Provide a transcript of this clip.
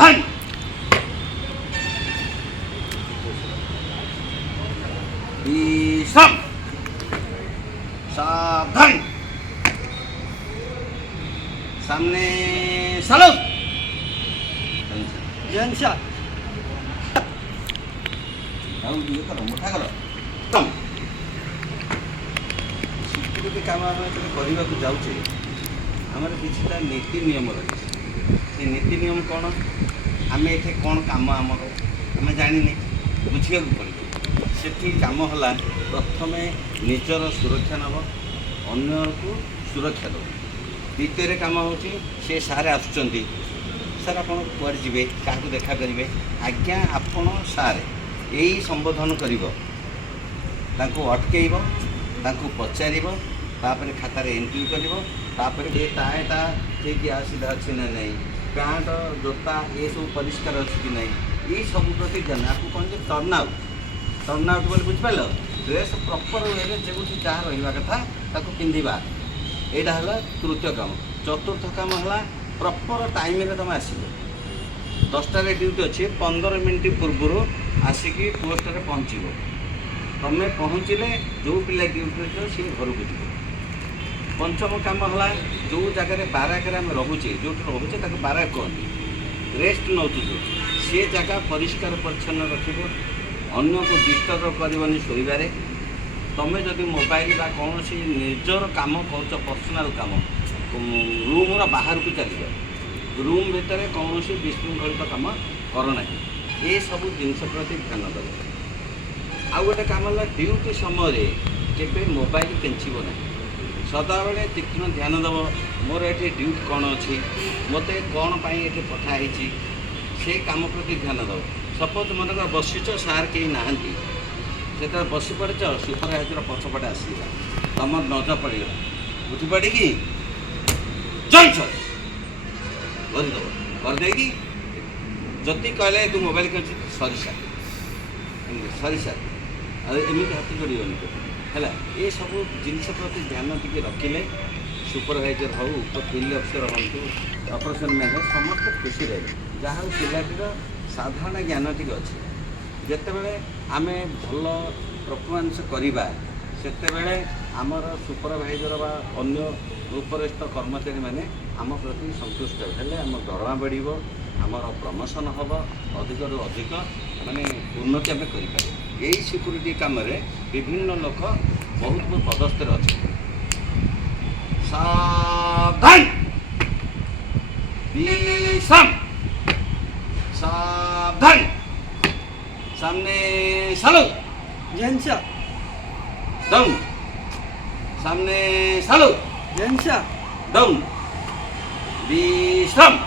सावधान विश्राम सावधान सामने चलो जंशा ये करो मोटा करो सिक्यूरीटी काम आम करने को जाऊे आमर किसी नीति नियम रही से नीति नियम कौन आम ये कौन कम आमर आम जानी बुझा पड़े से कम है प्रथम निजर सुरक्षा नब अन्य को सुरक्षा दब द्वितीय कम हो सारे आसुँच सार आप कुआडे क्या देखा करेंगे आज्ञा आपण सारे यही संबोधन कर अटकईब पचार खातार एंट्री कर ठीक आसीधा अच्छी ना नहीं पैंट जोता ये सब परिष्कार अच्छी कि नहीं ये सब प्रति ध्यान आपको कौन टर्न आउट बोले बुझिपाल ड्रेस प्रॉपर वे जो जहाँ रहा कथा पिंधा यहाँ है तृतीय काम चतुर्थ काम है प्रॉपर टाइम तुम आस 10टार ड्यूटी अच्छे 15 मिनट पूर्व आसिकी पोस्ट में पहुँचब तुम्हें पहुँचले जो पिला ड्यूटी सी घर को जीव पंचम कम है जो जगह बाराक आम रोचे जो रोचे बाराक कहते रेस्ट नौ सी जगह परिष्कार परिच्छन्न रखिब अन्य को डिस्टर्ब करनी शोबार तुम्हें जदि मोबाइल बा कौन सी निजर कम कर पर्सनाल कम रूम बाहर को चली रूम भितर कौन सी विशृंखलित कम करना ये सब जिनस प्रति ध्यान देव आउ गोटे कम है ड्यूटी समय केवे मोबाइल केंचब ना सदाबले तीक्ष्ण ध्यान देव मोर ये ड्यूटी कौन अच्छी मत कौन पाई ये पठाई से कम प्रति ध्यान देव सपोज मनकर बसीच सार कहीं नहांती से बसी पड़च सुपरवाइजर पछपटे आसला तुम नजर पड़गला बुझीपड़ कि जन सर करदेव करदे जदि कहले तू मोबाइल कर सरी सार एमती हाथ जोड़न है ये सब जिनस प्रति ध्यान टी रखिले सुपरवाइजर हो फील्ड अफिसर हूँ ऑपरेशन मैन समस्त खुशी रहे जहाँ पिलाटीर साधारण ज्ञान टी अच्छे जितेबले आम भल परफॉर्मेंस करवा से आमर सुपरवाइजर बा अन्य उपरिस्थ कर्मचारी मैंने आम प्रति संतुष्ट हेले आम दरमा बढ़ आमर प्रमोशन हम अधिक रु अधिक माने उन्नति आम कर यही सिक्यूरीटी काम विभिन्न लोक बहुत बहुत पदस्थ अच्छे सावधान विश्राम सावधान सामने चलो जंशा डाउन सामने चलो जंशा डाउन विश्राम